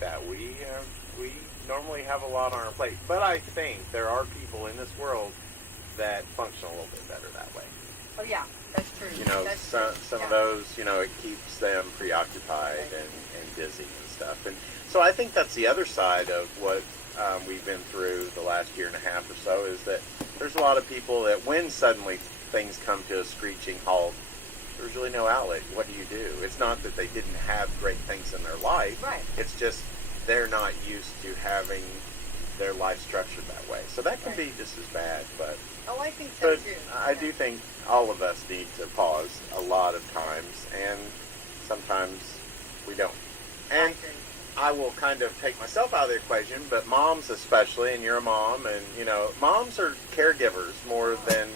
like that. We normally have a lot on our plate, but I think there are people in this world that function a little bit better that way. Oh yeah, that's true. You know, that's some of those, you know, it keeps them preoccupied and busy and stuff. And so I think that's the other side of what we've been through the last year and a half or so, is that there's a lot of people that when suddenly things come to a screeching halt, there's really no outlet. What do you do? It's not that they didn't have great things in their life. Right. It's just they're not used to having their life structured that way. So that can be just as bad. But I think so too. I do think all of us need to pause a lot of times, and sometimes we don't. And I will kind of take myself out of the equation, but moms especially, and you're a mom, and you know, moms are caregivers more than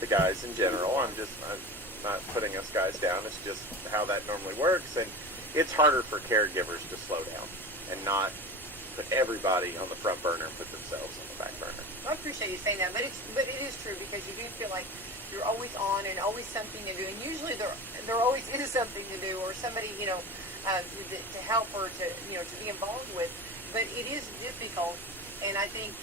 the guys in general. I'm not putting us guys down. It's just how that normally works, and it's harder for caregivers to slow down and not put everybody on the front burner and put themselves on the back burner. I appreciate you saying that, but it is true, because you do feel like you're always on and always something to do, and usually there always is something to do, or somebody, you know, to help or to, you know, to be involved with. But it is difficult, and I think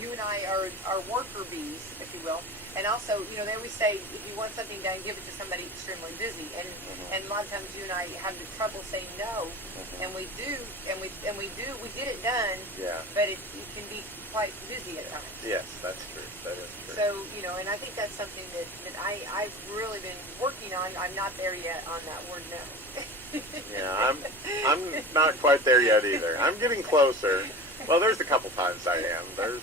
you and I are worker bees, if you will. And also, you know, they always say, if you want something done, give it to somebody extremely busy. And a lot of times you and I have the trouble saying no, and we do, and we get it done. Yeah. But it can be quite busy at times. Yes, that's true. That is true. So, you know, and I think that's something that I've really been working on. I'm not there yet on that word no. Yeah, I'm not quite there yet either. I'm getting closer. Well, there's a couple times I am. There's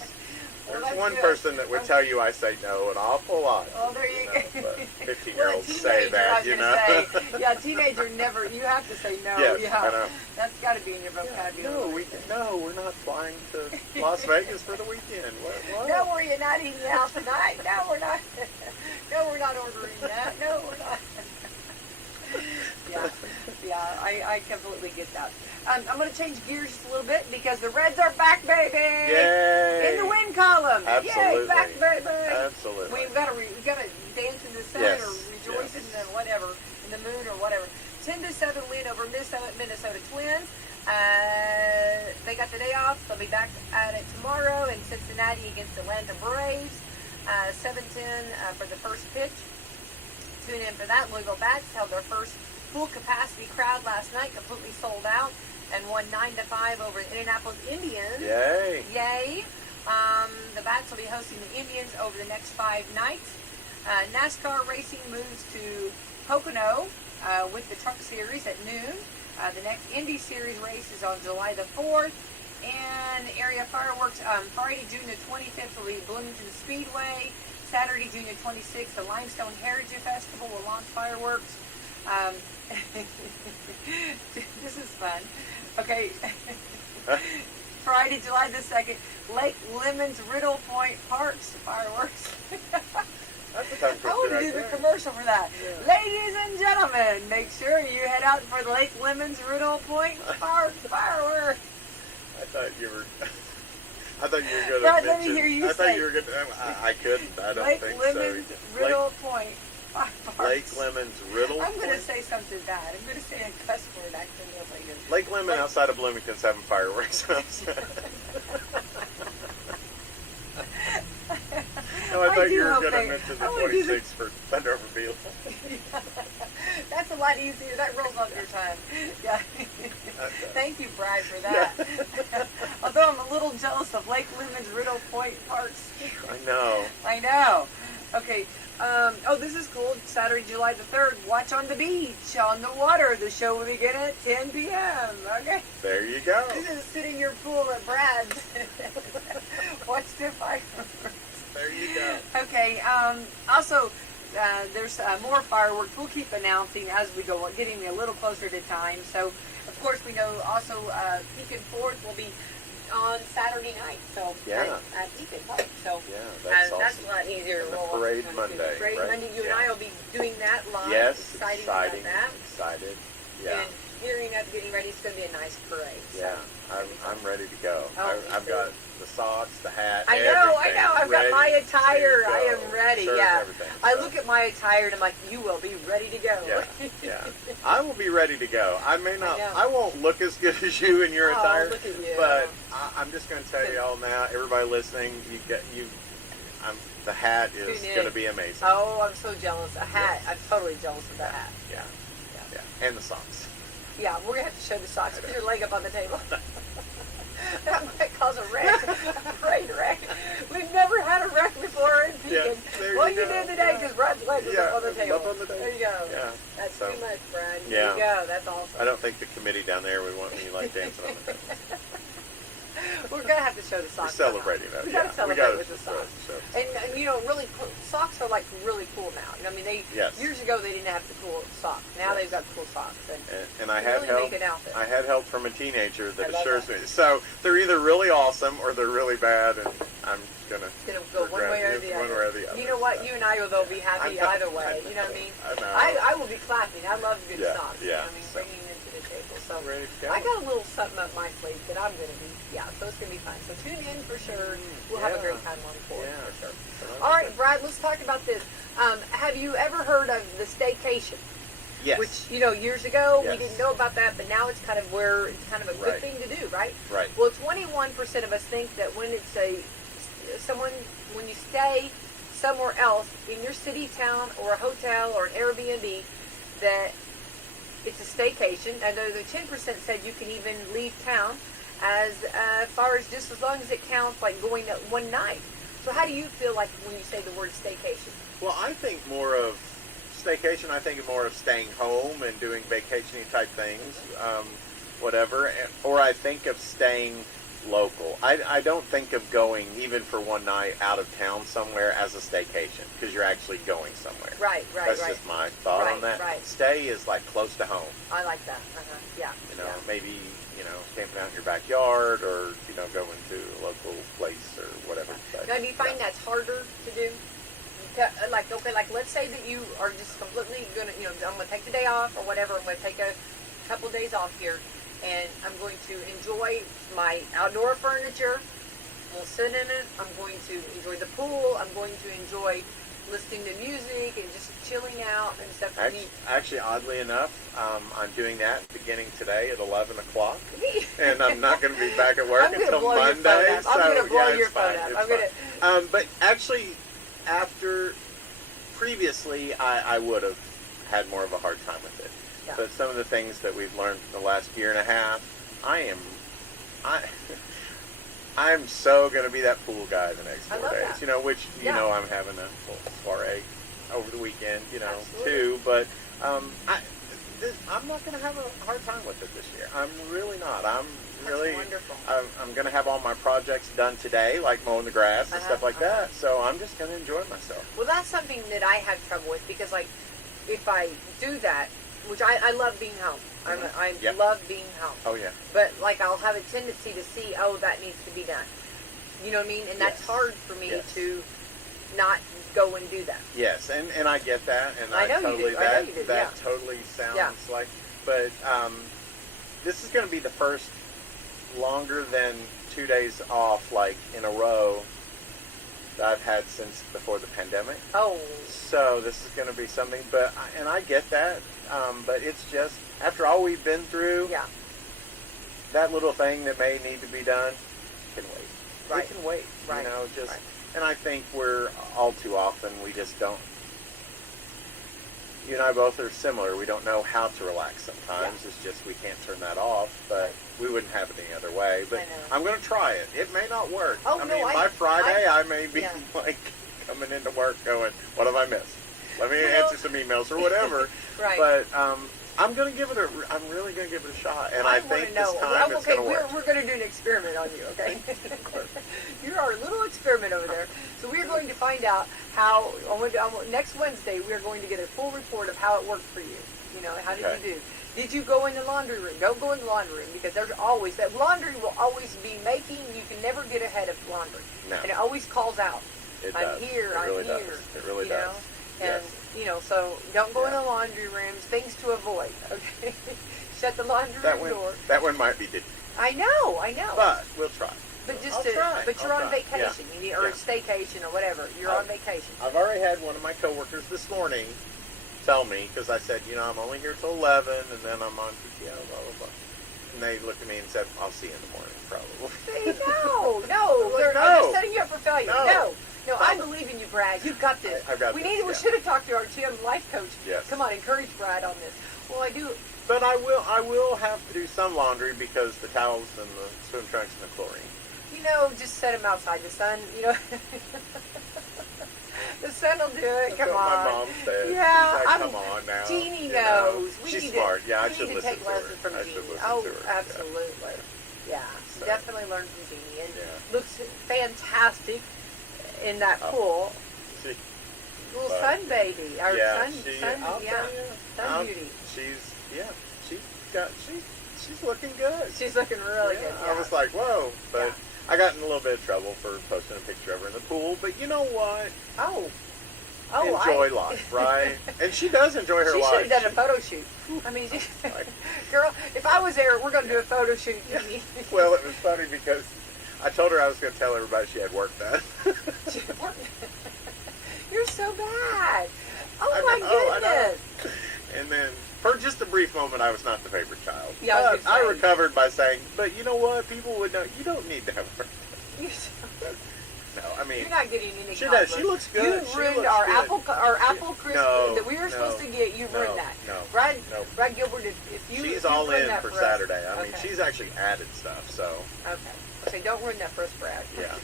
one person that would tell you I say no an awful lot. Oh, there you go. 15-year-olds say that, you know. Yeah, teenager never. You have to say no. Yes, yeah. I know. That's got to be in your vocabulary. No, we're not flying to Las Vegas for the weekend. What? No, you're not eating out tonight. No, we're not. No, we're not ordering that. No, we're not. Yeah, I completely get that. I'm going to change gears just a little bit, because the Reds are back, baby! Yay! In the win column! Absolutely. Yay, back, baby! Absolutely. We've got to dance in the sun, or rejoice in the whatever, in the moon or whatever. 10-7 win over Minnesota Twins. They got the day off. They'll be back at it tomorrow in Cincinnati against the Atlanta Braves. 7:10 for the first pitch. Tune in for that. Louisville Bats held their first full capacity crowd last night, completely sold out, and won 9-5 over the Indianapolis Indians. Yay! Yay! The Bats will be hosting the Indians over the next 5 nights. NASCAR racing moves to Pocono with the Truck Series at noon. The next Indy Series race is on July the 4th. And area fireworks, Friday, June the 25th will be Bloomington Speedway. Saturday, June the 26th, the Limestone Heritage Festival will launch fireworks. This is fun. Okay. Friday, July the 2nd, Lake Lemon's Riddle Point Parks fireworks. That's a tongue twister. I want to do the commercial for that. Yeah. Ladies and gentlemen, make sure you head out for the Lake Lemon's Riddle Point Parks fireworks. I thought you were going to Brad, let me hear you say. You were going to. I couldn't. I don't Lake think Lemon's so. Riddle Point Parks. Lake Lemon's Riddle I'm going to Point? say something bad. I'm going to say a cuss word. Actually, nobody hears. Lake Lemon outside of Bloomington's having fireworks. No, I thought you were going to mention the 26th for Thunder Over Field. That's a lot easier. That rolls off your tongue. Yeah. Thank you, Brad, for that. Yeah. Although I'm a little jealous of Lake Lemon's Riddle Point Parks. I know. I know. Okay. This is cool. Saturday, July the 3rd. Watch on the beach, on the water. The show will begin at 10 p.m. Okay. There you go. This is sit in your pool at Brad's. Watch the fireworks. There you go. Okay. Also, there's more fireworks. We'll keep announcing as we go, getting a little closer to time. So, of course, we know also Beacon 4th will be on Saturday night. So at Beacon Park. So that's awesome. That's a lot easier to roll. Parade Monday. Parade Monday. You and I will be doing that live. Yes, exciting about that. Excited. Yeah. And gearing up, getting ready. It's going to be a nice parade. Yeah, so I'm ready to go. Oh, I've got the socks, the hat. I know. everything I've got ready my attire. to I go. am ready. Shirt, Yeah. everything, I so. look at my attire and I'm like, you will be ready to go. Yeah. I will be ready to go. I may not. know. I won't look as good as you in your attire. Look at you. But I'm just going to tell you all now, everybody listening, the hat is Tune in. going to be amazing. Oh, I'm so jealous. A hat. Yes. I'm totally jealous of the hat. Yeah. And the socks. Yeah, we're going to have to show the socks. Put your leg up on the table. That might cause a wreck. A great wreck. We've never had a wreck before in Pekin. Well, you did today because Brad's leg was up on the table. There you go. Yeah. That's too much, Brad. Yeah. There you go. That's awesome. I don't think the committee down there would want me dancing on the table. We're going to have to show the socks. We're celebrating that. We got to celebrate with the socks. Show. And really, socks are like really cool now. I mean, years ago they didn't have the cool socks. Now they've got cool socks. And I had really help. make an outfit. I had help from a teenager that I love assures that. me. So they're either really awesome or they're really bad, and I'm gonna Go one way or the other. One way or the other. You know what? You and I will be happy either way. You know what I mean? I will be clapping. I love good socks. Yeah. You know what I mean? Bringing them to the table. So Ready to go. I got a little something up my sleeve that I'm going to be. Yeah. So it's going to be fun. So tune in for sure. We'll have a great time on for it for sure. All right, Brad. Let's talk about this. Have you ever heard of the staycation? Yes. Which, years ago we Yes. didn't know about that, but now it's kind of a good Right. thing to do, right? Right. Well, 21% of us think that when when you stay somewhere else in your city, town, or a hotel or an Airbnb, that it's a staycation. Another 10% said you can even leave town as far as just as long as it counts like going at one night. So how do you feel like when you say the word staycation? Well, I think more of staycation. I think more of staying home and doing vacation-y type things, whatever. Or I think of staying local. I don't think of going even for one night out of town somewhere as a staycation because you're actually going somewhere. Right. That's just my thought on that. Right. Stay is like close to home. I like that. Yeah. Maybe camping out in your backyard or going to a local place or whatever. But, Now, do you find that's harder to do? Like let's say that you are just completely gonna, I'm gonna take the day off or whatever. I'm gonna take a couple days off here, and I'm going to enjoy my outdoor furniture. We'll sit in it. I'm going to enjoy the pool. I'm going to enjoy listening to music and just chilling out and stuff. Actually, oddly enough, I'm doing that beginning today at 11 o'clock, and I'm not going to be back at work until Monday. I'm going to blow your phone up. But actually, previously, I would have had more of a hard time with it. Yeah. But some of the things that we've learned in the last year and a half, I'm so going to be that pool guy the next 4 days. That. Which I'm having a full soiree over the weekend, Absolutely. too. But I'm not going to have a hard time with it this year. I'm really not. I'm going to have all my projects done today, like mowing the grass and stuff like that. So I'm just going to enjoy myself. Well, that's something that I have trouble with because, if I do that, which I love being home. I love being home. Oh, yeah. But, I'll have a tendency to see, that needs to be done. You know what I mean? And that's hard for me to not go and do that. Yes, and I get that. And I know totally, you do. I know you do. That totally sounds like... But this is going to be the first longer than 2 days off, in a row, that I've had since before the pandemic. Oh. So this is going to be something, and I get that, but it's just, after all we've been through, that little thing that may need to be done can wait. Right. It can wait. Right. And I think we're all too often, we just don't, you and I both are similar. We don't know how to relax sometimes. It's just we can't turn that off, but we wouldn't have it any other way. But I'm going to try it. It may not work. By Friday, I may be coming into work going, what have I missed? Let me answer some emails or whatever. Right. But I'm going to give it I'm really going to give it a shot. And I think this time it's going to work. We're going to do an experiment on you, okay? You're our little experiment over there. So we're going to find out how, next Wednesday, we're going to get a full report of how it worked for you. How did you do? Did you go in the laundry room? Don't go in the laundry room because there's always, that laundry will always be making, you can never get ahead of laundry. No. And it always calls out. It I'm does. here, It really I'm here. does. It really does. And, so don't go in the laundry rooms, things to avoid, okay? Shut the laundry room door. That one might be different. I know. But we'll try. But just I'll to, try. but you're I'll on try. vacation, you need, or a staycation or whatever. You're on vacation. I've already had one of my coworkers this morning tell me, because I said, I'm only here till 11, and then I'm on PTO, blah, blah, blah. And they looked at me and said, I'll see you in the morning, probably. See, no, they're just setting you up for failure. No, I believe in you, Brad. You've got this. I've got we this. We should have talked to our GM life coach. Yes. Come on, encourage Brad on this. Well, I do. But I will have to do some laundry because the towels and the swim trunks and the chlorine. Just set them outside the sun. The sun will do it. That's Come what on. my mom says. Yeah, She's like, come on now. Jeannie knows. She's smart. Yeah, I we should need to listen take to her. lessons from I Jeannie. should listen Oh, to her. absolutely. Yeah, So. definitely learn from Jeannie. And Yeah. looks fantastic in that pool. She, Little sun baby. Our sun beauty. She's looking good. She's looking really good. Yeah. I was like, whoa. But I got in a little bit of trouble for posting a picture of her in the pool. But you know what? Enjoy life, right? And she does enjoy her life. She should have done a photo shoot. I mean, girl, if I was there, we're going to do a photo shoot. Well, it was funny because I told her I was going to tell everybody she had work done. You're so bad. Oh, my goodness. And then, for just a brief moment, I was not the favorite child. Yeah, but I recovered by saying, but you know what? People would know. You don't need to have work done. No, I mean, you're not getting any. She does. She looks good. You ruined our apple crisp that we were supposed to get. You ruined that. No. Brad Gilbert, if you she's all in for Saturday. I mean, okay. she's actually added stuff. So okay, don't ruin that for us, Brad. Yeah.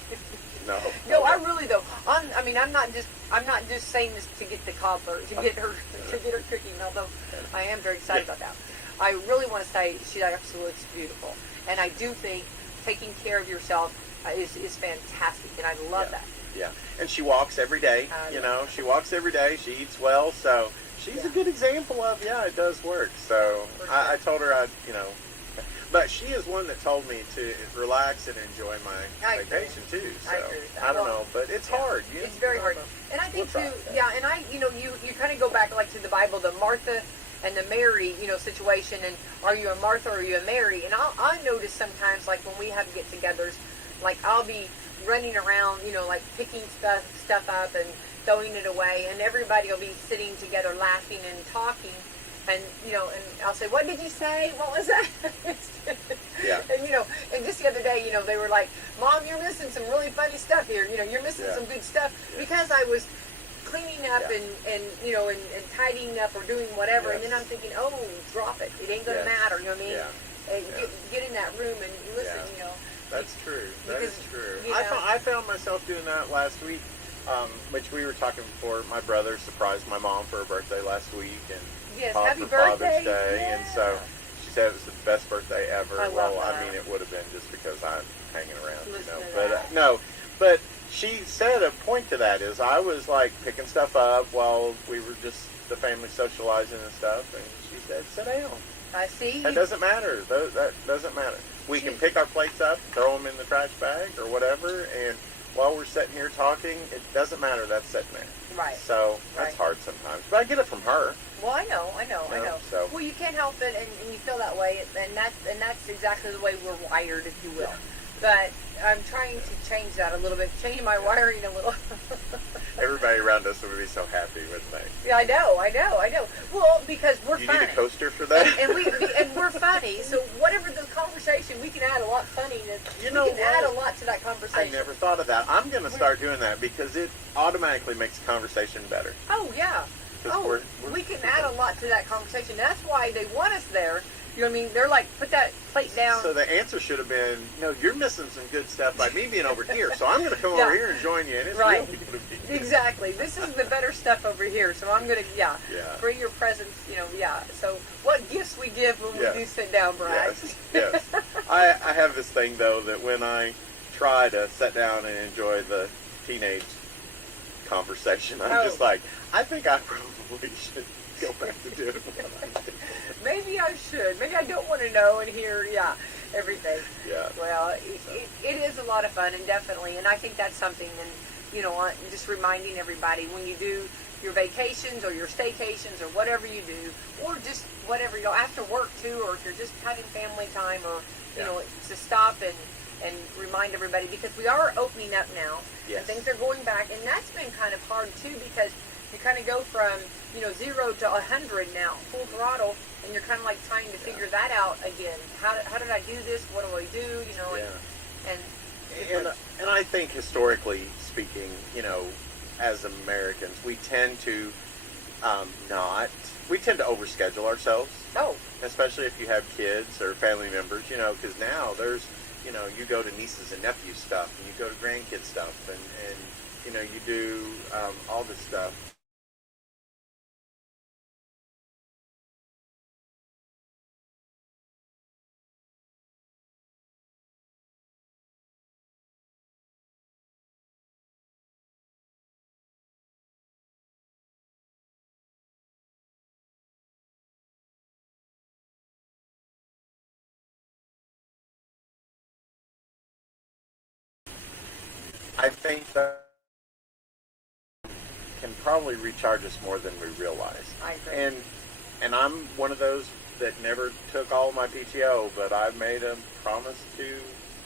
No. No, I really though. I'm not just saying this to get the cobbler to get her cooking. Although I am very excited about that. I really want to say she absolutely looks beautiful, and I do think taking care of yourself is fantastic, and I love that. Yeah, and she walks every day. She walks every day. She eats well, so she's a good example of it does work. So I told her but she is one that told me to relax and enjoy my vacation too. So I don't know, but it's hard. It's very hard, and I think too. And you kind of go back like to the Bible, the Martha and the Mary, situation, and are you a Martha or are you a Mary? And I notice sometimes, like when we have get-togethers, like I'll be running around, like picking stuff up and throwing it away, and everybody will be sitting together laughing and talking, and and I'll say, "What did you say? What was that?" And just the other day, they were like, "Mom, you're missing some really funny stuff here. You're missing some good stuff," because I was cleaning up and tidying up or doing whatever, and then I'm thinking, "Oh, drop it. It ain't gonna matter." You know what I mean? Get in that room and listen. That's true. That is true. You know. I found myself doing that last week, which we were talking before. My brother surprised my mom for her birthday last week, and Pop happy for birthday. Father's Day, and so she said it was the best birthday ever. I love that. I mean, it would have been just because I'm hanging around, Listen to But that. no, but she said a point to that is I was like picking stuff up while we were just the family socializing and stuff, and she said, "Sit down." I see. That doesn't matter. That doesn't matter. We can pick our plates up, throw them in the trash bag or whatever, and while we're sitting here talking, it doesn't matter. That's sitting there. Right. So that's hard sometimes. But I get it from her. Well, I know. So. Well, you can't help it, and you feel that way, and that's exactly the way we're wired, if you will. Yeah. But I'm trying to change that a little bit, change my wiring a little. Everybody around us would be so happy, wouldn't they? Yeah, I know. Well, because we're you funny. You need a coaster for that? and we're funny, so whatever the conversation, we can add a lot funniness. We can add a lot to that conversation. I never thought of that. I'm going to start doing that because it automatically makes the conversation better. Oh, yeah. We can add a lot to that conversation. That's why they want us there. You know what I mean? They're like, put that plate down. So the answer should have been, no, you're missing some good stuff by me being over here, so I'm going to come over here and join you, and it's really going to be Exactly. This is the better stuff over here, so I'm going to, bring your presence, So what gifts we give when we do sit down, Brad. Yes. I have this thing, though, that when I try to sit down and enjoy the teenage conversation, I'm just like, I think I probably should go back to doing what I do. Maybe I should. Maybe I don't want to know and hear, everything. Yeah. Well, it is a lot of fun, and definitely, and I think that's something, and, just reminding everybody, when you do your vacations or your staycations or whatever you do, or just whatever, after work too, or if you're just having family time or, to stop and and remind everybody, because we are opening up now, Yes. and things are going back, and that's been kind of hard too, because you kind of go from 0 to 100 now, full throttle, and you're kind of like trying to figure that out again. How did I do this? What do I do? And I think historically speaking, as Americans, we tend to we tend to overschedule ourselves. Oh. Especially if you have kids or family members, because now there's, you go to nieces and nephews stuff, and you go to grandkids stuff, and you do all this stuff. I think that can probably recharge us more than we realize. I agree. And I'm one of those that never took all my PTO, but I made a promise to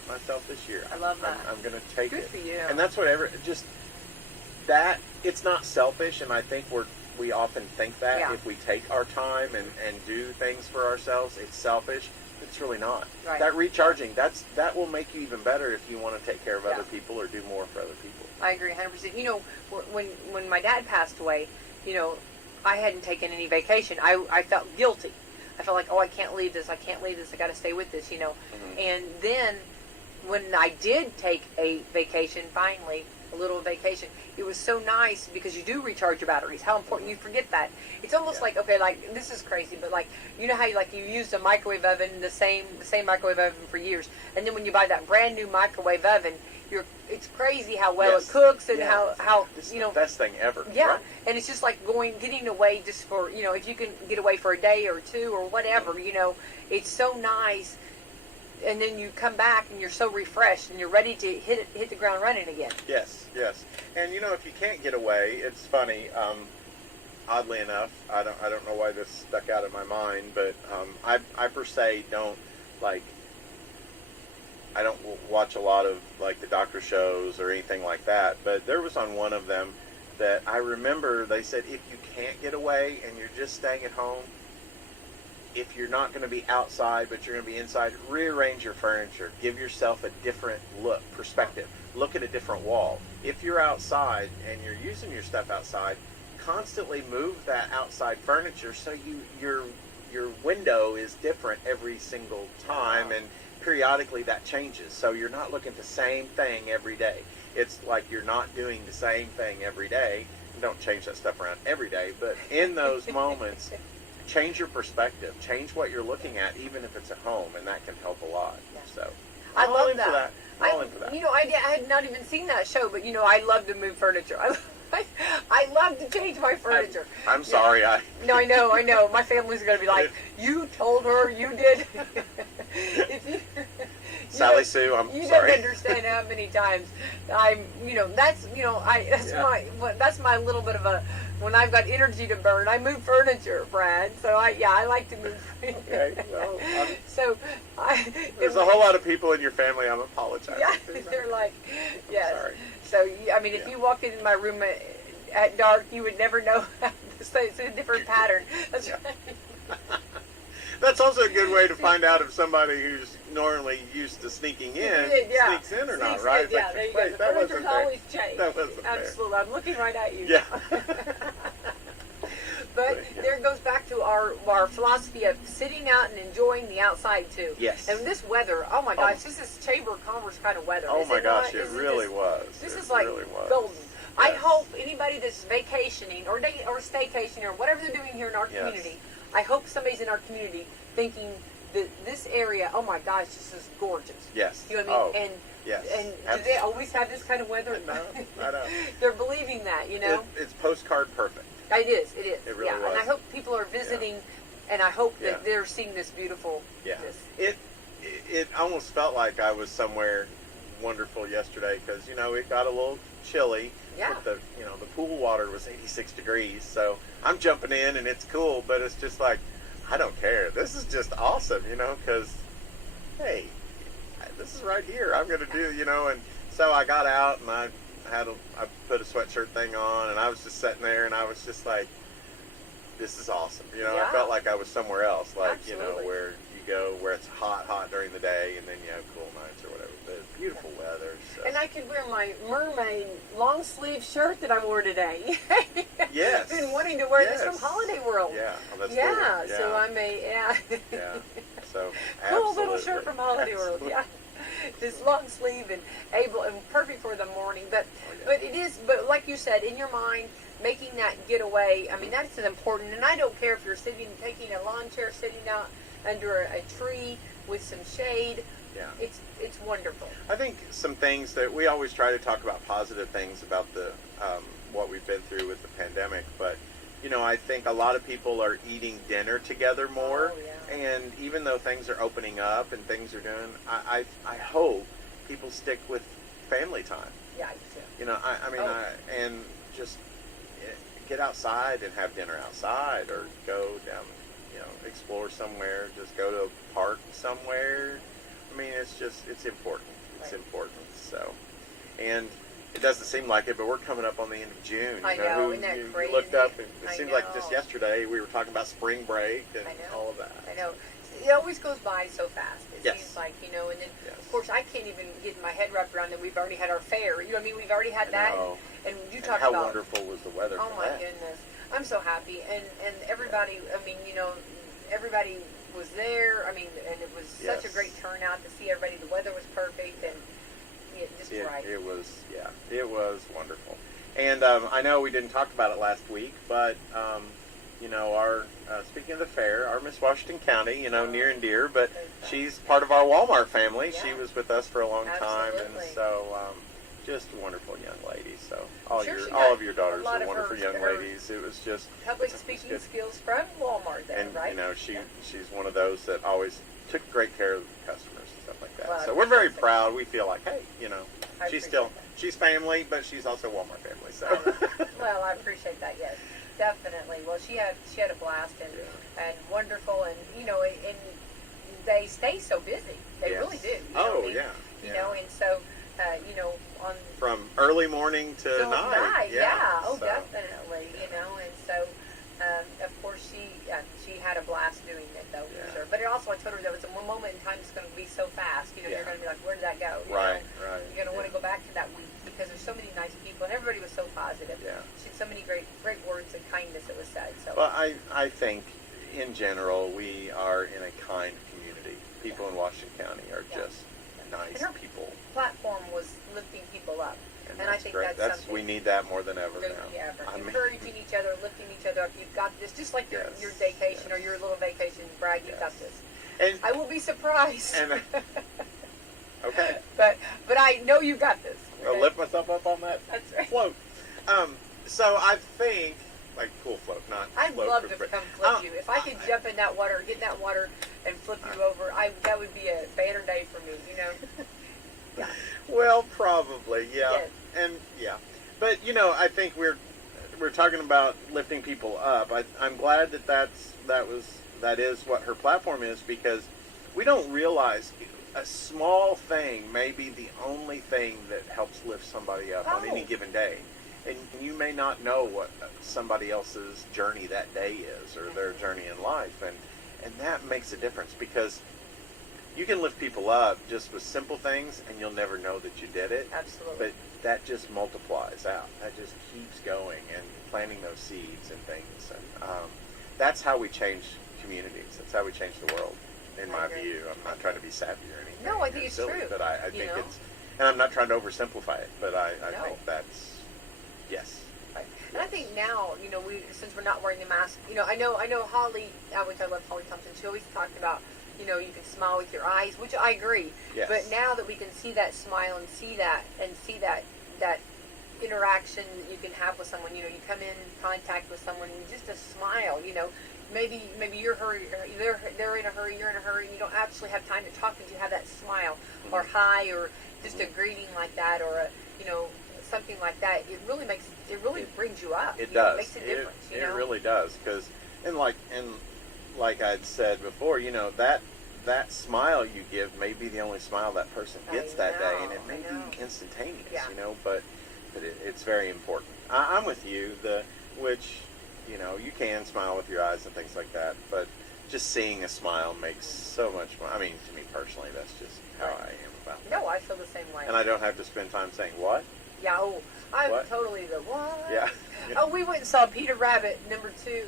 myself this year. I love that. I'm going to take Good it. for you. And that's whatever. Just that it's not selfish, and I think we often think that if we take our time and do things for ourselves, it's selfish. It's really not. Right. That recharging, that will make you even better if you want to take care of other people or do more for other people. I agree 100%. When my dad passed away, I hadn't taken any vacation. I felt guilty. I felt like, I can't leave this. I got to stay with this, Mm-hmm. And then when I did take a vacation, finally, a little vacation, it was so nice because you do recharge your batteries. How important, you forget that. It's almost like, okay, like, this is crazy, but like, how you used a microwave oven, the same microwave oven for years, and then when you buy that brand new microwave oven, it's crazy how well it cooks and how it's the best thing ever. Yeah, right? And it's just like getting away just for, if you can get away for a day or two or whatever, it's so nice. And then you come back and you're so refreshed and you're ready to hit the ground running again. Yes. And if you can't get away, it's funny. Oddly enough, I don't know why this stuck out in my mind, but I per se don't I don't watch a lot of like the doctor shows or anything like that. But there was on one of them that I remember they said if you can't get away and you're just staying at home, if you're not going to be outside but you're going to be inside, rearrange your furniture. Give yourself a different perspective. Look at a different wall. If you're outside and you're using your stuff outside, constantly move that outside furniture so your window is different every single time, and periodically that changes. So you're not looking at the same thing every day. It's like you're not doing the same thing every day. Don't change that stuff around every day, but in those moments, change your perspective. Change what you're looking at, even if it's at home, and that can help a lot. Yeah. So I love that. For that. I'm all in for that. I had not even seen that show, but I love to move furniture. I love to change my furniture. I'm sorry. No, I know. My family's going to be like, you told her you did. Sally Sue, I'm you sorry. don't understand how many times that's my little bit of a, when I've got energy to burn, I move furniture, Brad. So I like to move. Okay. Well, there's a whole lot of people in your family. I'm apologizing. Yeah, they're like, yes. Sorry. So if you walked into my room at dark, you would never know. It's a different pattern. That's right. That's also a good way to find out if somebody who's normally used to sneaking in sneaks in or not, right? Yeah, there you go. The furniture's always changed. That wasn't Absolutely. fair. I'm looking right at you. Yeah. But there goes back to our philosophy of sitting out and enjoying the outside too. Yes. And this weather, oh my gosh, this is Chamber of Commerce kind of weather. Oh my gosh, it really was. This is like golden. Yes. I hope anybody that's vacationing or staycationing or whatever they're doing here in our community, I hope somebody's in our community thinking that this area, oh my gosh, this is gorgeous. Yes. You know what I mean? Yes. And do they always have this kind of weather? No, I don't. They're believing that, It's postcard perfect. It is. It really was. And I hope people are visiting, and I hope that they're seeing this beautiful. Yeah. It almost felt like I was somewhere wonderful yesterday because it got a little chilly. Yeah. But the pool water was 86 degrees, so I'm jumping in and it's cool, but it's just like I don't care. This is just awesome, because hey, this is right here. I'm going to do, and so I got out and I put a sweatshirt thing on, and I was just sitting there, and I was just like, this is awesome. I felt like I was somewhere else, like, where you go, where it's hot during the day, and then you have cool nights or whatever. But beautiful weather. So. And I could wear my mermaid long sleeve shirt that I wore today. Yes. Been wanting to wear this from Holiday World. Yeah. Oh, that's cool. Yeah. So I may, Yeah. So, cool little shirt from Holiday World. Yeah. Just long sleeve and perfect for the morning. But but like you said, in your mind, making that getaway, I mean, that's important. And I don't care if you're taking a lawn chair, sitting out under a tree with some shade. Yeah. It's wonderful. I think some things that we always try to talk about, positive things about the what we've been through with the pandemic, but I think a lot of people are eating dinner together more. Oh, yeah. And even though things are opening up and things are doing, I hope people stick with family time. Yeah, I do. I mean, and just get outside and have dinner outside, or go down, explore somewhere. Just go to a park somewhere. I mean, it's important. It's important. So, and it doesn't seem like it, but we're coming up on the end of June. I know, isn't that crazy? You looked up, and it seems like know. just yesterday we were talking about spring break and all of that. I know. It always goes by so fast. It Yes. seems like, and then, of course, I can't even get my head wrapped around that we've already had our fair. You know what I mean? We've already had that. And you talk how about... wonderful was the weather Oh, for my that? goodness. I'm so happy. And everybody, I mean, everybody was there. I mean, and it was such a great turnout to see everybody. The weather was perfect, and just right. It was wonderful. And I know we didn't talk about it last week, but our speaking of the fair, our Miss Washington County, near and dear, but she's part of our Walmart family. Yeah. She was with us for a long time, Absolutely. and so just a wonderful young lady. So all of your daughters a lot are of wonderful young ladies. It was just public speaking skills from Walmart, then, and right? she's one of those that always took great care of the customers and stuff like that. Well, So we're very proud. We feel like, hey, I she's family, but she's also Walmart family. So well, I appreciate that. Yes, definitely. Well, she had a blast and wonderful, and and they stay so busy. They really do. And so on from early morning to till night. Oh, definitely. And so of course she had a blast doing it though, for sure. But I told her there was a moment in time that's going to be so fast. You're going to be like, where did that go? Right. You're going to want to go back to that week because there's so many nice people and everybody was so positive. Yeah. She had so many great words and kindness that was said. So. Well, I think in general we are in a kind community. People in Washington County are just nice people. Platform was lifting people up. And I think great. that's something we need that more than ever now. Encouraging each other, lifting each other up. You've got this, just like your vacation or your little vacation, Brad. You've got this. And I will be surprised. And, okay. But I know you got this. Okay? I'll lift myself up on that float. So I think pool float, not. I'd float love to come flip you. If I could jump in that water, get in that water, and flip you over, that would be a banner day for me. Yeah. Well, probably, yeah. Yes. And but I think we're talking about lifting people up. I'm glad that is what her platform is, because we don't realize a small thing may be the only thing that helps lift somebody up on any given day. And you may not know what somebody else's journey that day is, or their journey in life, and that makes a difference, because you can lift people up just with simple things, and you'll never know that you did it. Absolutely. But that just multiplies out. That just keeps going and planting those seeds and things. And that's how we change communities. That's how we change the world, in my view. I'm not trying to be savvy or anything. No, I think it's silly, true. But I think it's, and I'm not trying to oversimplify it, but I think that's, yes. And I think now, since we're not wearing the mask, I know Holly, which I love Holly Thompson, she always talked about, you can smile with your eyes, which I agree. Yes. But now that we can see that smile and see that interaction that you can have with someone, you come in contact with someone, just a smile, maybe you're they're in a hurry, you're in a hurry, and you don't actually have time to talk, but you have that smile, or hi, or just a greeting like that, or something like that. It really brings you up. It does. It makes a difference. It really does, because and like I'd said before, that smile you give may be the only smile that person gets that day, and it may be instantaneous, Yeah. but it's very important. I'm with you, which, you can smile with your eyes and things like that, but just seeing a smile makes so much more. I mean, to me personally, that's just how I am about it. No, I feel the same way. And I don't have to spend time saying, what? Yeah, I'm What? totally the what? Yeah. Oh, we went and saw Peter Rabbit number two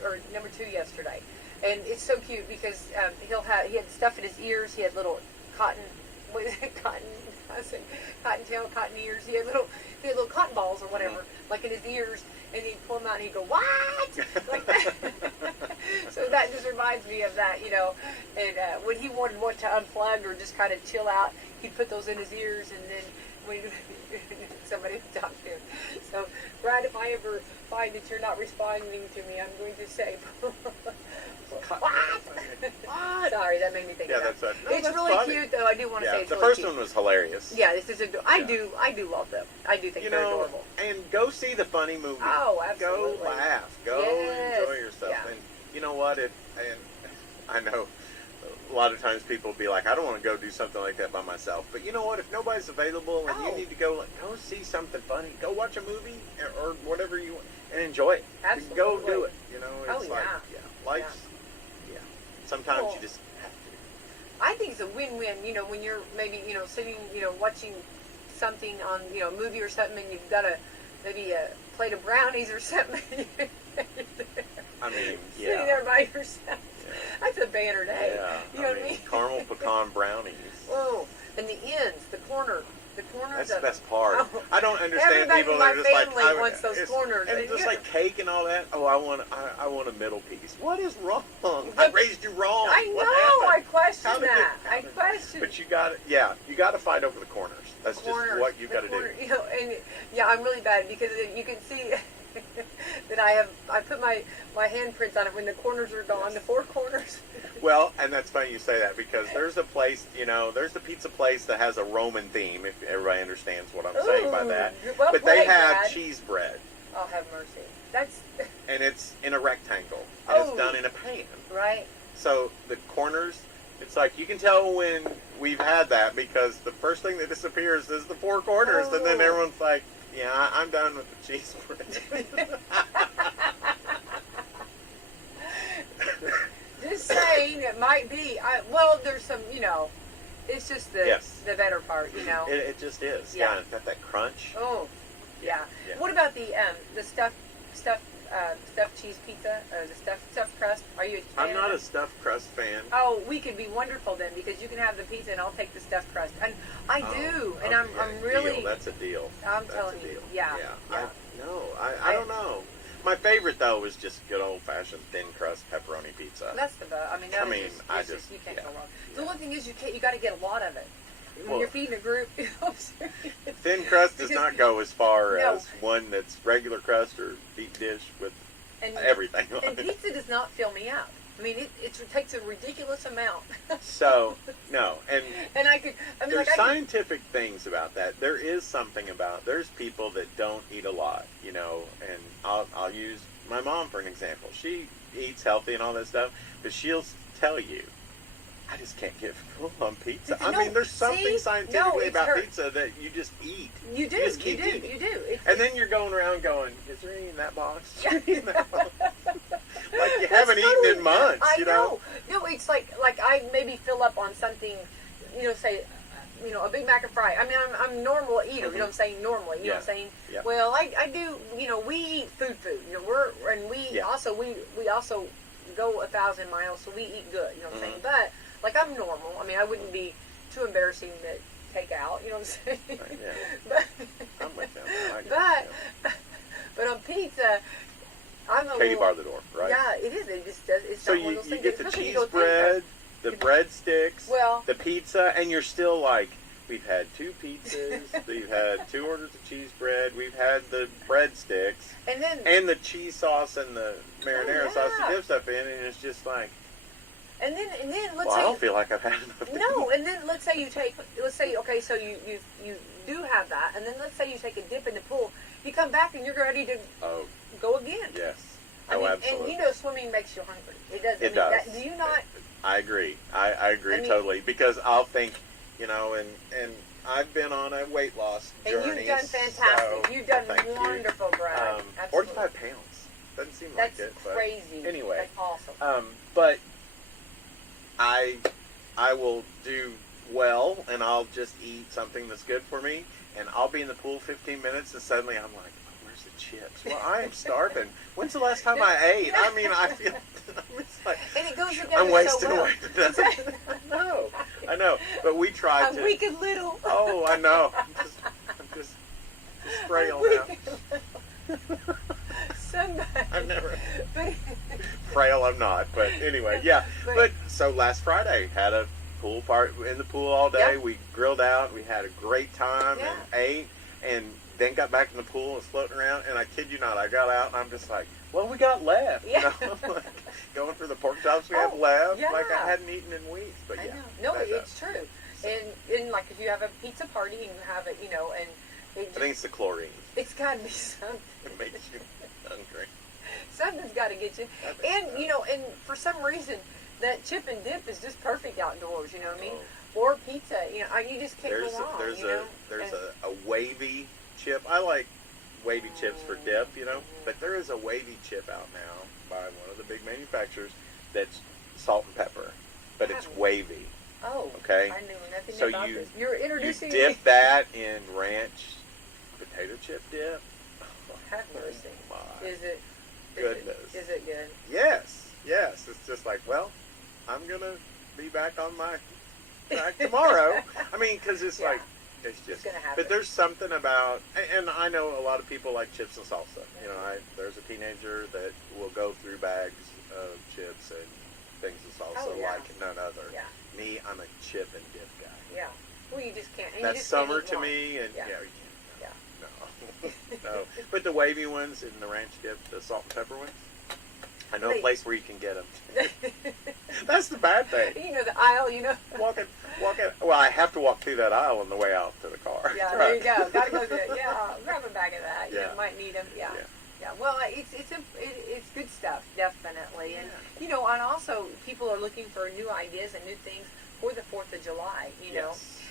yesterday, and it's so cute because he had stuff in his ears. He had little cotton cottontail, cotton ears. He had little cotton balls or whatever, like in his ears, and he'd pull them out and he'd go, what? Like that. So that just reminds me of that, and when he wanted one to unplug or just kind of chill out, he'd put those in his ears, and then when somebody would talk to him. So, Brad, if I ever find that you're not responding to me, I'm going to say, what? Sorry, that made me think of that. It's that's really funny. cute, though. I do want to say it's the really first cute. one was hilarious. Yeah, this is I do love them. I do think they're adorable. And go see the funny movie. Oh, absolutely. Go laugh. Go enjoy yourself. Yeah. And you know what? And I know a lot of times people will be like, I don't want to go do something like that by myself. But you know what? If nobody's available and you need to go see something funny, go watch a movie or whatever you want and enjoy it. Absolutely. Go do it. It's life's, sometimes you just have to. I think it's a win-win, when you're maybe, sitting, watching something on, a movie or something, and you've got maybe a plate of brownies or something. I mean, Sitting there by yourself. Yeah. That's a banner day. Yeah. You know what I mean? Caramel pecan brownies. Oh, and the ends, the corners. That's the best part. Oh. I don't understand Everybody people in that my are just like, family wants those corners. And just like cake and all that. Oh, I want a middle piece. What is wrong? I raised you wrong. I know. I question that. I question. But you got to fight over the corners. That's just what you got to do. And I'm really bad because you can see that I put my handprints on it when the corners are gone. Yes. The four corners. Well, and that's funny you say that because there's a place, there's the pizza place that has a Roman theme, if everybody understands what I'm saying by that. Well but they have cheese bread. Oh, have mercy. And it's in a rectangle. And it's done in a pan. Right. So the corners, it's like you can tell when we've had that because the first thing that disappears is the four corners. And then everyone's like, yeah, I'm done with the cheese bread. Just saying, it might be. There's some, it's just the better part, It just is. Yeah. It's got that crunch. Oh, yeah. What about the stuffed cheese pizza or the stuffed crust? Are you a fan? I'm not a stuffed crust fan. Oh, we could be wonderful then because you can have the pizza and I'll take the stuffed crust. And I do, and I'm really. Deal. That's a deal. I'm telling you, yeah. I don't know. My favorite though was just good old fashioned thin crust pepperoni pizza. That's the best. You can't go wrong. The only thing is you got to get a lot of it. When you're feeding a group, thin crust does not go as far as one that's regular crust or deep dish with everything on and it. pizza does not fill me out. I mean, it takes a ridiculous amount. So, no. And there's scientific things about that. There is something about, there's people that don't eat a lot, and I'll use my mom for an example. She eats healthy and all that stuff, but she'll tell you, I just can't get full on pizza. I mean, there's something scientifically about pizza that you just eat. You do. You do. And then you're going around going, is there any in that box? Is there any in that box? Like you haven't eaten in months, I know. No, it's like I maybe fill up on something, say, a Big Mac and fry. I mean, I'm a normal eater. You know what I'm saying? Normally, you know what I'm saying? Yeah. Well, I do. We eat food. We also go 1,000 miles, so we eat good. You know what I'm saying? But like I'm normal. I mean, I wouldn't be too embarrassing to take out. You know what I'm saying? Right, yeah. But I'm with them. But on pizza. Katie bar the door, right? Yeah, it is. It just does. It's so not one you of those things. get the cheese bread, the breadsticks, the pizza, and you're still like, we've had 2 pizzas, we've had 2 orders of cheese bread, we've had the breadsticks, and the cheese sauce and the marinara sauce to dip stuff in, and it's just like. And then let's say I don't feel like I've had enough. No, and then let's say okay, so you do have that, and then let's say you take a dip in the pool, you come back and you're ready to go again. Yes. I mean, absolutely. And swimming makes you hungry. It does. It does. Do you not? I agree. I agree totally, because I'll think, and I've been on a weight loss journey. And you've done fantastic. So, you've done you. wonderful, Brad. 45 pounds. Doesn't seem like it. That's crazy. But anyway. That's awesome. But I will do well, and I'll just eat something that's good for me, and I'll be in the pool 15 minutes, and suddenly I'm like, oh, where's the chips? Well, I am starving. When's the last time I ate? I mean, I feel it's like, and it goes together I'm wasting so away. I know. But we tried to. I'm weak and little. Oh, I know. I'm just frail now. Somebody. I'm never frail. I'm not. But anyway, yeah. But so last Friday had a pool party in the pool all day. Yeah. We grilled out. We had a great time Yeah. and ate, and then got back in the pool and was floating around. And I kid you not, I got out and I'm just like, what do we got left? Yeah. Like going for the pork chops we have left. Yeah. Like I hadn't eaten in weeks. But yeah, I know. No, it's true. And like if you have a pizza party and you have it, and I think it's the chlorine. It's got to be something. It makes you hungry. Something's got to get you. And and for some reason, that chip and dip is just perfect outdoors. You know what I mean? Or pizza. You just can't go wrong. There's a wavy chip. I like wavy chips for dip. But there is a wavy chip out now by one of the big manufacturers that's salt and pepper, but it's wavy. Oh, okay. I knew nothing So about this. You're introducing you dip that in ranch potato chip dip. Have mercy. My Is it? goodness. Is it good? Yes. It's just like, well, I'm gonna be back on my track tomorrow. I mean, because it's like it's just. It's gonna happen. But there's something about, and I know a lot of people like chips and salsa. There's a teenager that will go through bags of chips and things of salsa like none other. Yeah. Me, I'm a chip and dip guy. Yeah. Well, you just can't. That's summer to me, and you can't. No. But the wavy ones in the ranch dip, the salt and pepper ones, I know a place where you can get them. That's the bad thing. The aisle, Walking. Well, I have to walk through that aisle on the way out to the car. Yeah, there you go. Got to go through it. Yeah, grab a bag of that. You might need them. Yeah. Well, it's good stuff, definitely. And and also people are looking for new ideas and new things for the 4th of July.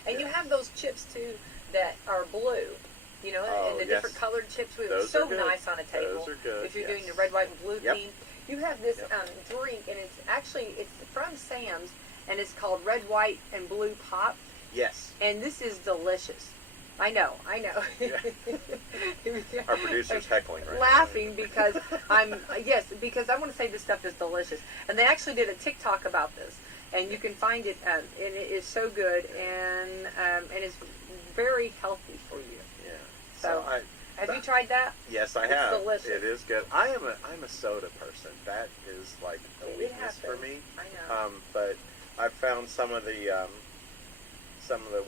And you have those chips too that are blue. And the different colored chips. Those so nice on a table. Those are good. If you're doing the red, white, and blue theme. You have this drink, and it's from Sam's, and it's called Red, White, and Blue Pop. Yes. And this is delicious. I know. Yeah. Our producer's heckling right laughing now. Because because I want to say this stuff is delicious. And they actually did a TikTok about this, and you can find it, and it is so good, and it's very healthy for you. Yeah. So have you tried that? Yes, I have. It's delicious. It is good. I'm a soda person. That is like a weakness for me. I know. But I've found some of the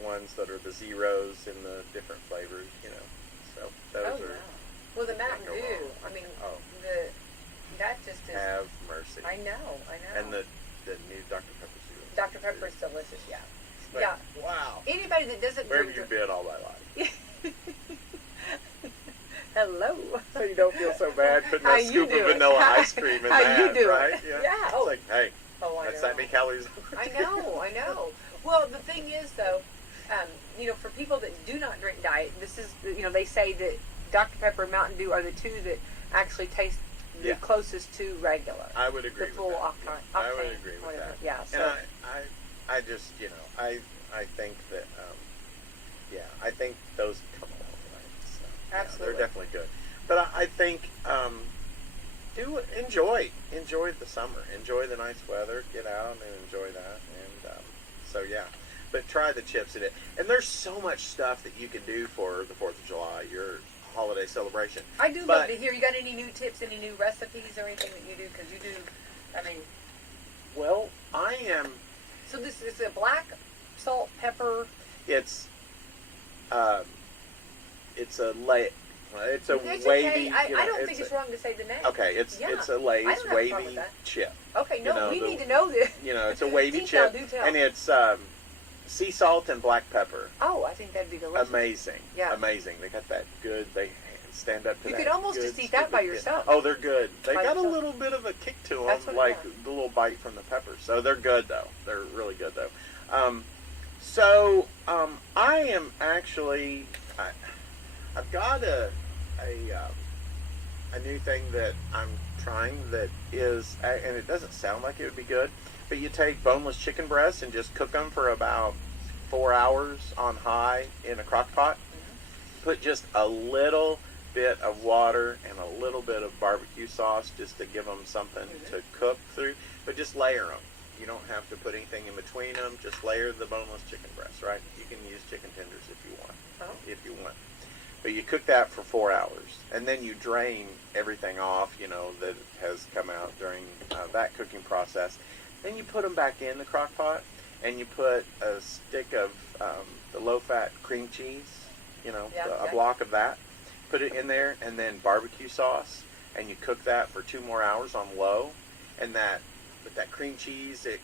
ones that are the zeros in the different flavors. So those are. Well, the Mountain Dew. I mean, that just is. Have mercy. I know. And the new Dr. Pepper Zero. Dr. Pepper is delicious. Yeah. Like, wow. Anybody that doesn't Where drink. have you been all my life? Hello. So you don't feel so bad putting a scoop of vanilla ice cream in that, you do right? it? Yeah. It's like, hey, that's that many calories. I know. Well, the thing is, though, for people that do not drink diet, this is, they say that Dr. Pepper and Mountain Dew are the two that actually taste the closest to regular. I would agree the full with that. octane. I would agree with that. Yeah. So. And I just, I think that, I think those come along, right? So, absolutely. They're definitely good. But I think, enjoy the summer. Enjoy the nice weather. Get out and enjoy that. And, but try the chips in it. And there's so much stuff that you can do for the 4th of July, your holiday celebration. I do love to hear. You got any new tips, any new recipes or anything that you do? Because you do, Well, I am... So this is a black salt, pepper... It's a It's a It's wavy. okay. I don't think it's wrong to say the name. Okay, it's a Lay's I don't have a problem wavy with that. chip. Okay, no, we need to know this. It's a wavy chip, and it's sea salt and black pepper. Oh, I think that'd be delicious. Amazing. Yeah. Amazing. They got that good. They stand up to You that. could almost good, just eat that by stupid yourself. Oh, they're good. They By got a yourself. little bit of a kick to them, That's what like it the little bite from the pepper. So they're good, though. They're really good, though. I am actually, I've got a new thing that I'm trying that is, and it doesn't sound like it would be good, but you take boneless chicken breasts and just cook them for about 4 hours on high in a crock pot. Put just a little bit of water and a little bit of barbecue sauce just to give them something to cook through, but just layer them. You don't have to put anything in between them. Just layer the boneless chicken breasts, right? You can use chicken tenders if you want, But you cook that for 4 hours, and then you drain everything off, that has come out during that cooking process. Then you put them back in the crock pot, and you put a stick of the low-fat cream cheese, a block of that. Put it in there, and then barbecue sauce, and you cook that for 2 more hours on low, and with that cream cheese, it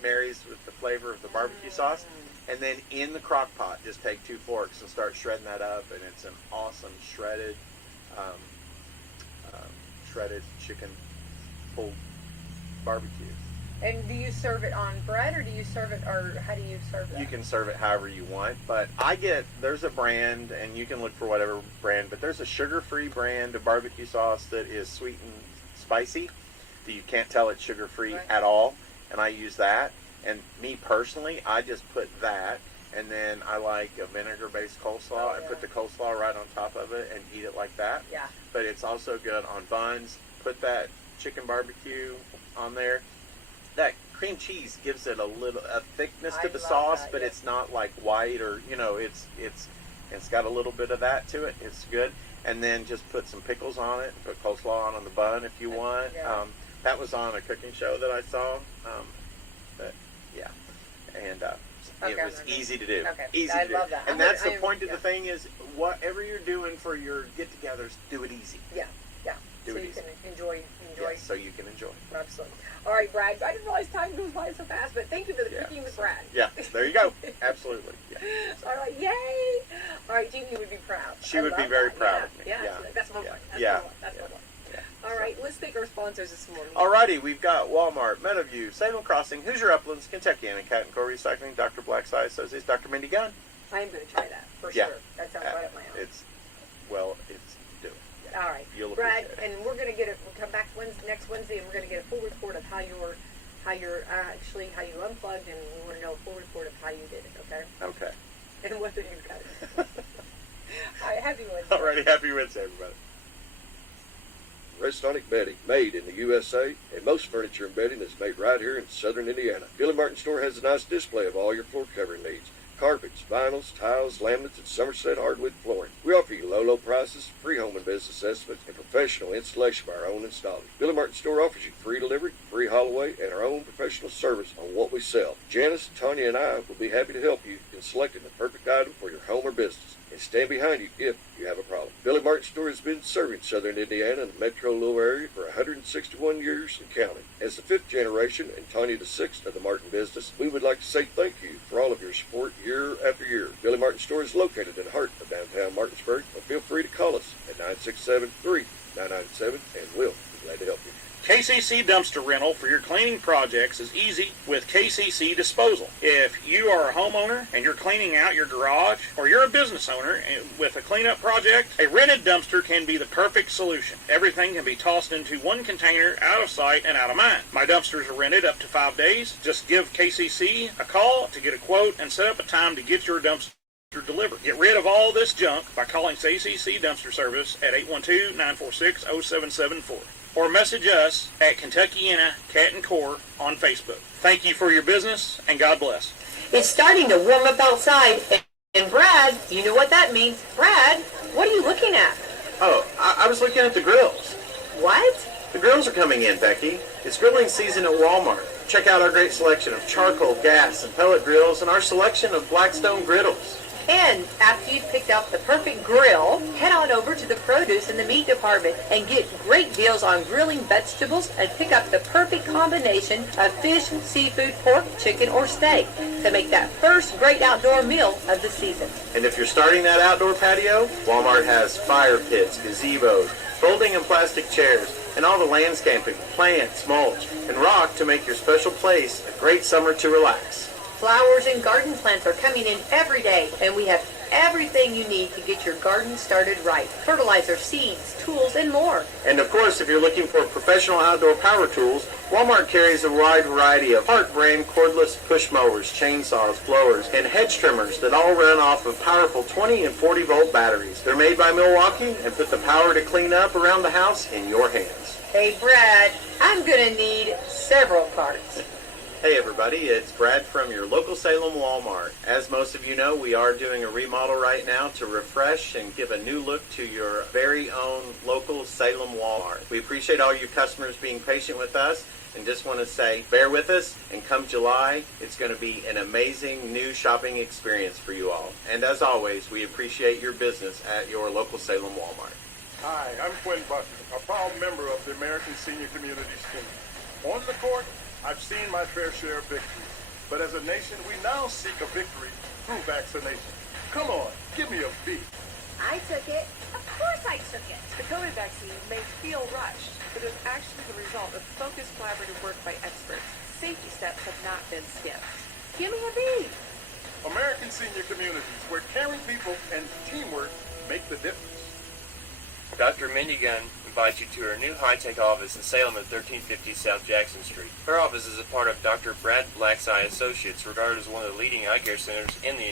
marries with the flavor of the barbecue sauce. And then in the crock pot, just take 2 forks and start shredding that up, and it's an awesome shredded chicken pulled barbecue. And do you serve it on bread, or how do you serve it? You can serve it however you want, but there's a brand, and you can look for whatever brand, but there's a sugar-free brand of barbecue sauce that is sweet and spicy. That you can't tell it's sugar-free at all, and I use that. And me personally, I just put that, and then I like a vinegar-based coleslaw, and put the coleslaw right on top of it and eat it like that. Yeah. But it's also good on buns. Put that chicken barbecue on there. That cream cheese gives it a thickness to the sauce, but it's not like white or it's got a little bit of that to it. It's good. And then just put some pickles on it. Put coleslaw on the bun if you want. Yeah. That was on a cooking show that I saw. And it was easy to do. Okay. Easy I to do. love that. And that's the point of the thing is, whatever you're doing for your get-togethers, do it easy. Yeah. Do so it you easy. can enjoy. Yes, so you can enjoy. Absolutely. All right, Brad. I didn't realize time goes by so fast, but thank you for the cooking with Brad. Yeah, there you go. Absolutely. Yeah. All right, yay! All right, Jeannie would be proud. She would be very proud of me. Yeah, that's my one. That's my one. All right, let's thank our sponsors this morning. Alrighty, we've got Walmart, Meadowview, Salem Crossing, Hoosier Uplands, Kentucky, and Cat and Core Recycling, Dr. Blackside Associates, Dr. Mindy Gunn. I am going to try that for sure. That sounds right up my alley. It's do it. All right, You'll Brad, appreciate it. and we're going to get it. We'll come back next Wednesday, and we're going to get a full report of how you unplugged, and we want to know a full report of how you did it. Okay. Okay. And whether you got it. All right, happy Wednesday. Alrighty, happy Wednesday, everybody. Restonic Bedding, made in the USA, and most furniture and bedding is made right here in southern Indiana. Billy Martin Store has a nice display of all your floor covering needs. Carpets, vinyls, tiles, laminates, and Somerset hardwood flooring. We offer you low prices, free home and business estimates, and professional installation by our own installers. Billy Martin Store offers you free delivery, free haul away, and our own professional service on what we sell. Janice, Tanya, and I will be happy to help you in selecting the perfect item for your home or business and stand behind you if you have a problem. Billy Martin Store has been serving southern Indiana and the metro Louisville area for 161 years and counting. As the 5th generation and Tanya the 6th of the Martin business, we would like to say thank you for all of your support year after year. Billy Martin Store is located in the heart of downtown Martinsburg, but feel free to call us at 967-3997 and we'll be glad to help you. KCC Dumpster Rental for your cleaning projects is easy with KCC Disposal. If you are a homeowner and you're cleaning out your garage, or you're a business owner with a cleanup project, a rented dumpster can be the perfect solution. Everything can be tossed into one container, out of sight and out of mind. My dumpsters are rented up to 5 days. Just give KCC a call to get a quote and set up a time to get your dumpster delivered. Get rid of all this junk by calling KCC Dumpster Service at 812-946-0774. Or message us at Kentuckiana Cat and Core on Facebook. Thank you for your business, and God bless. It's starting to warm up outside, and Brad, you know what that means. Brad, what are you looking at? Oh, I was looking at the grills. What? The grills are coming in, Becky. It's grilling season at Walmart. Check out our great selection of charcoal, gas, and pellet grills, and our selection of Blackstone griddles. And after you've picked out the perfect grill, head on over over to the produce and the meat department and get great deals on grilling vegetables and pick up the perfect combination of fish, seafood, pork, chicken, or steak to make that first great outdoor meal of the season. And if you're starting that outdoor patio, Walmart has fire pits, gazebos, folding and plastic chairs, and all the landscaping, plants, mulch, and rock to make your special place a great summer to relax. Flowers and garden plants are coming in every day, and we have everything you need to get your garden started right. Fertilizer, seeds, tools, and more. And of course, if you're looking for professional outdoor power tools, Walmart carries a wide variety of Hart brand cordless push mowers, chainsaws, blowers, and hedge trimmers that all run off of powerful 20 and 40 volt batteries. They're made by Milwaukee and put the power to clean up around the house in your hands. Hey, Brad, I'm going to need several carts. Hey everybody, it's Brad from your local Salem Walmart. As most of you know, we are doing a remodel right now to refresh and give a new look to your very own local Salem Walmart. We appreciate all you customers being patient with us and just want to say bear with us, and come July, it's going to be an amazing new shopping experience for you all. And as always, we appreciate your business at your local Salem Walmart. Hi, I'm Quinn Bucker, a proud member of the American Senior Communities team. On the court, I've seen my fair share of victories, but as a nation, we now seek a victory through vaccination. Come on, give me a beat. I took it. Of course I took it. The COVID vaccine may feel rushed, but it was actually the result of focused collaborative work by experts. Safety steps have not been skipped. Give me a beat. American Senior Communities, where caring people and teamwork make the difference. Dr. Mindy Gunn invites you to her new high-tech office in Salem at 1350 South Jackson Street. Her office is a part of Dr. Brad Black's Eye Associates, regarded as one of the leading eye care centers in the